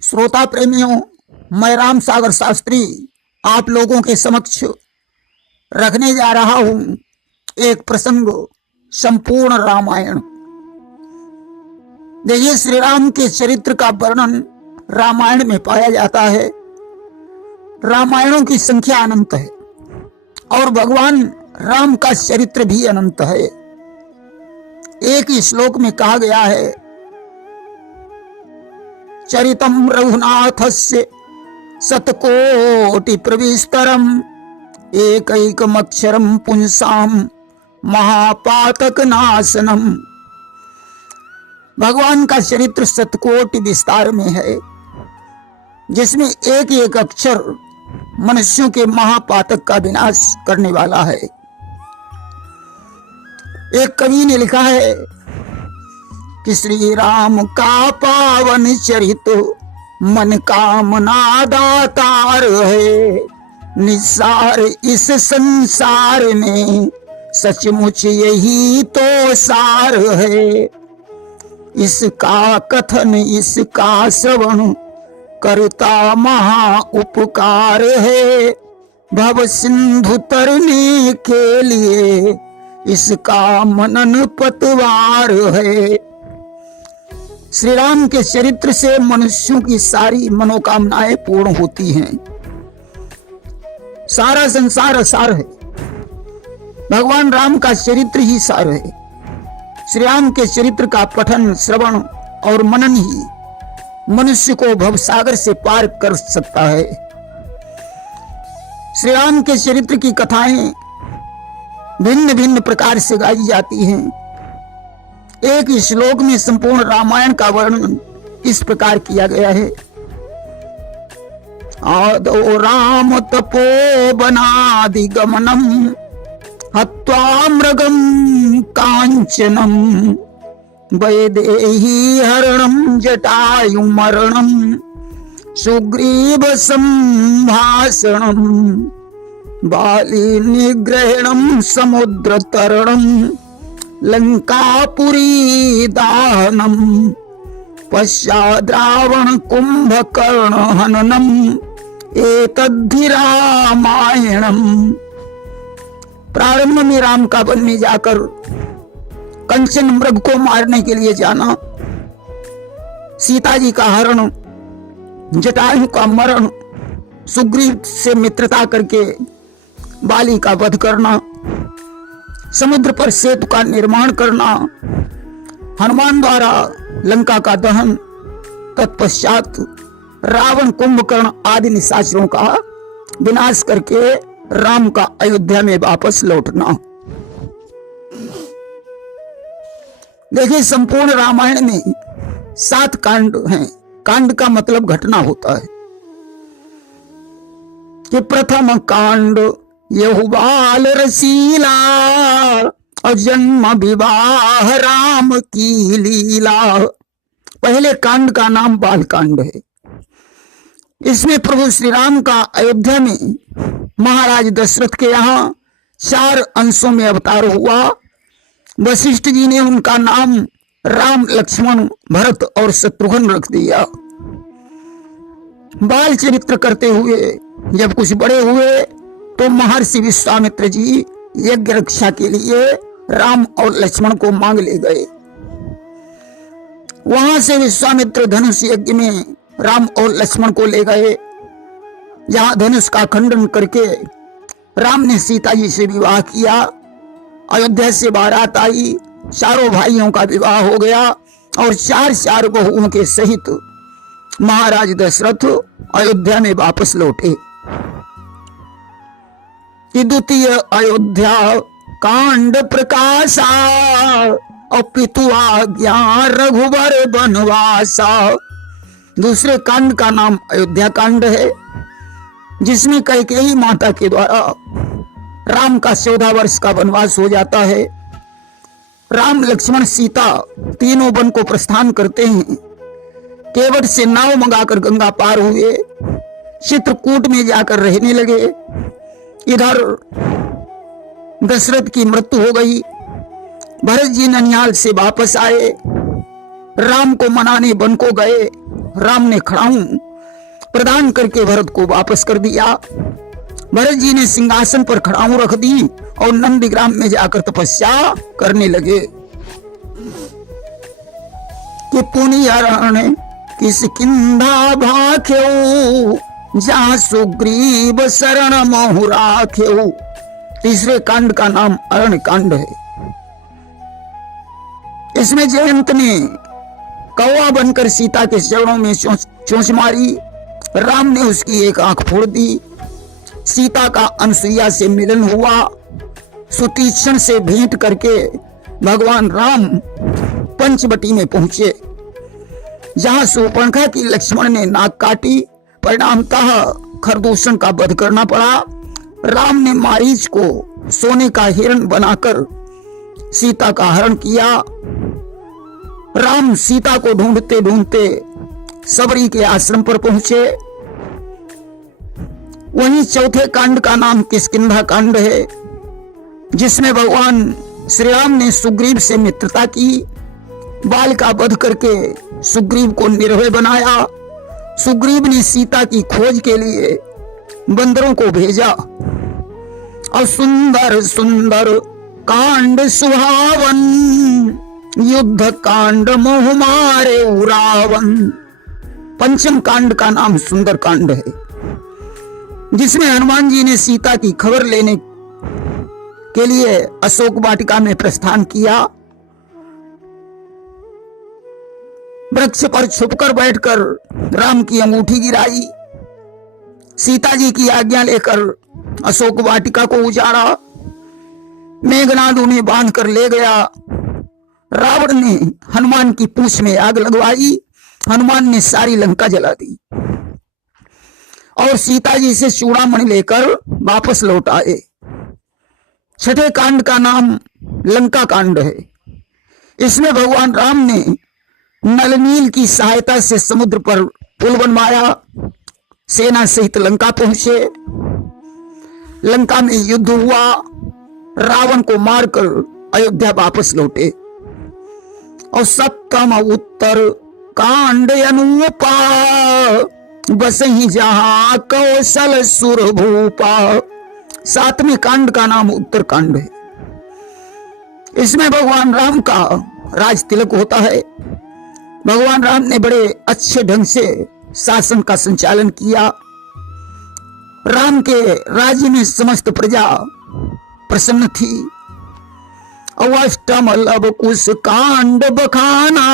श्रोता प्रेमियों, मैं राम सागर शास्त्री आप लोगों के समक्ष रखने जा रहा हूं एक प्रसंग, संपूर्ण रामायण। देखिए, श्री राम के चरित्र का वर्णन रामायण में पाया जाता है। रामायणों की संख्या अनंत है और भगवान राम का चरित्र भी अनंत है। एक ही श्लोक में कहा गया है, चरितम रघुनाथस्य शतकोटि प्रविस्तरम एकैकमक्षरम पुंसाम महापातक नाशनम। भगवान का चरित्र शतकोटि विस्तार में है, जिसमें एक एक अक्षर मनुष्यों के महापातक का विनाश करने वाला है। एक कवि ने लिखा है कि श्री राम का पावन चरित मन कामना दातार है, निसार इस संसार में सचमुच यही तो सार है। इसका कथन इसका श्रवण करता महा उपकार है, भव सिंधु तरने के लिए इसका मनन पतवार है। श्री राम के चरित्र से मनुष्यों की सारी मनोकामनाएं पूर्ण होती हैं। सारा संसार असार है, भगवान राम का चरित्र ही सार है। श्री राम के चरित्र का पठन, श्रवण और मनन ही मनुष्य को भवसागर से पार कर सकता है। श्री राम के चरित्र की कथाएं भिन्न भिन्न प्रकार से गाई जाती हैं। एक ही श्लोक में संपूर्ण रामायण का वर्णन इस प्रकार किया गया है। आदो राम तपो बनादि गमनम हत्वा मृगम कांचनम वैदेही हरणम जटायु मरणम सुग्रीव संभाषणम बाली निग्रहणम समुद्र तरणम लंकापुरी दाहनम पश्चात् रावण कुंभकर्ण हननम एतद्धि रामायणम। प्रारंभ में राम का वन में जाकर कंचन मृग को मारने के लिए जाना, सीता जी का हरण, जटायु का मरण, सुग्रीव से मित्रता करके बाली का वध करना, समुद्र पर सेतु का निर्माण करना, हनुमान द्वारा लंका का दहन, तत्पश्चात रावण कुंभकर्ण आदि निशाचरों का विनाश करके राम का अयोध्या में वापस लौटना। देखिए, संपूर्ण रामायण में 7 कांड हैं। कांड का मतलब घटना होता है कि प्रथम कांड यहुबाल रसीला और जन्म विवाह राम की लीला। पहले कांड का नाम बाल कांड है। इसमें प्रभु श्री राम का अयोध्या में महाराज दशरथ के यहाँ 4 अंशों में अवतार हुआ। वशिष्ठ जी ने उनका नाम राम, लक्ष्मण, भरत और शत्रुघ्न रख दिया। बाल चरित्र करते हुए जब कुछ बड़े हुए तो महर्षि विश्वामित्र जी यज्ञ रक्षा के लिए राम और लक्ष्मण को मांग ले गए। वहां से विश्वामित्र धनुष यज्ञ में राम और लक्ष्मण को ले गए, जहां धनुष का खंडन करके राम ने सीता जी से विवाह किया। अयोध्या से बारात आई, चारों भाइयों का विवाह हो गया और 4 बहुओं के सहित महाराज दशरथ अयोध्या में वापस लौटे। द्वितीय अयोध्या कांड प्रकाशा और पितु आज्ञा रघुबर वनवासा। दूसरे कांड का नाम अयोध्या कांड है, जिसमें कैकेयी माता के द्वारा राम का 14 वर्ष का वनवास हो जाता है। राम, लक्ष्मण, सीता तीनों वन को प्रस्थान करते हैं। केवट से नाव मंगाकर गंगा पार हुए, चित्रकूट में जाकर रहने लगे। इधर दशरथ की मृत्यु हो गई। भरत जी ननिहाल से वापस आए, राम को मनाने वन को गए। राम ने खड़ाऊं प्रदान करके भरत को वापस कर दिया। भरत जी ने सिंहासन पर खड़ाऊं रख दी और नंदीग्राम में जाकर तपस्या करने लगे कि पुनियरण किसकिंधा भाख्यो जहाँ सुग्रीव शरण मोहु राख्यो। तीसरे कांड का नाम अरण्य कांड है। इसमें जयंत ने कौवा बनकर सीता के चरणों में चोंच मारी। राम ने उसकी एक आंख फोड़ दी। सीता का अनसुईया से मिलन हुआ। सुतीक्षण से भेंट करके भगवान राम पंचवटी में पहुंचे, जहां शूर्पणखा की लक्ष्मण ने नाक काटी। परिणामतः खरदूषण का वध करना पड़ा। राम ने मारीच को सोने का हिरण बनाकर सीता का हरण किया। राम सीता को ढूंढते ढूंढते सबरी के आश्रम पर पहुंचे। वहीं चौथे कांड का नाम किष्किंधा कांड है, जिसमें भगवान श्री राम ने सुग्रीव से मित्रता की। बाल का वध करके सुग्रीव को निर्भय बनाया। सुग्रीव ने सीता की खोज के लिए बंदरों को भेजा और सुंदर सुंदर कांड सुहावन युद्ध कांड मोह मारे रावण। पंचम कांड का नाम सुंदर कांड है, जिसमें हनुमान जी ने सीता की खबर लेने के लिए अशोक वाटिका में प्रस्थान किया। वृक्ष पर छुपकर बैठकर राम की अंगूठी गिराई। सीता जी की आज्ञा लेकर अशोक वाटिका को उजाड़ा। मेघनाद उन्हें बांध कर ले गया। रावण ने हनुमान की पूंछ में आग लगवाई। हनुमान ने सारी लंका जला दी और सीता जी से चूड़ामणि लेकर वापस लौट आए। छठे कांड का नाम लंका कांड है। इसमें भगवान राम ने नलनील की सहायता से समुद्र पर पुल बनवाया। सेना सहित लंका पहुंचे। लंका में युद्ध हुआ। रावण को मारकर अयोध्या वापस लौटे। और सप्तम उत्तर कांड अनूपा बसहि जहां कौशल सुर भूपा। सातवें कांड का नाम उत्तर कांड है। इसमें भगवान राम का राज तिलक होता है। भगवान राम ने बड़े अच्छे ढंग से शासन का संचालन किया। राम के राज्य में समस्त प्रजा प्रसन्न थी। अष्टम लव कुश कांड बखाना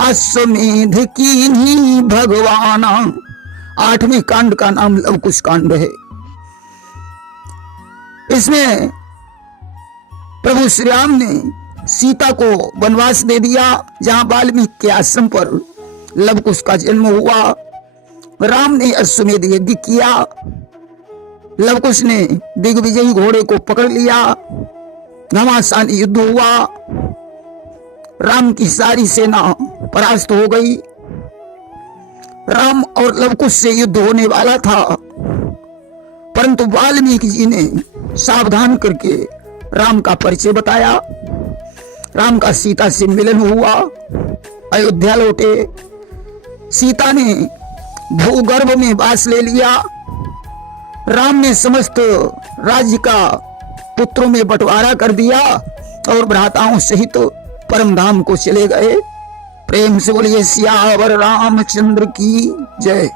अश्वमेध कीन्ही भगवाना। आठवें कांड का नाम लव कुश कांड है। इसमें प्रभु श्री राम ने सीता को वनवास दे दिया, जहां वाल्मीकि के आश्रम पर लवकुश का जन्म हुआ। राम ने अश्वमेध यज्ञ किया। लवकुश ने दिग्विजयी घोड़े को पकड़ लिया। घमासान युद्ध हुआ। राम की सारी सेना परास्त हो गई। राम और लवकुश से युद्ध होने वाला था, परंतु वाल्मीकि जी ने सावधान करके राम का परिचय बताया। राम का सीता से मिलन हुआ। अयोध्या लौटे। सीता ने भूगर्भ में वास ले लिया। राम ने समस्त राज्य का पुत्रों में बंटवारा कर दिया और भ्राताओं सहित परम धाम को चले गए। प्रेम से बोलिए सियावर रामचंद्र की जय।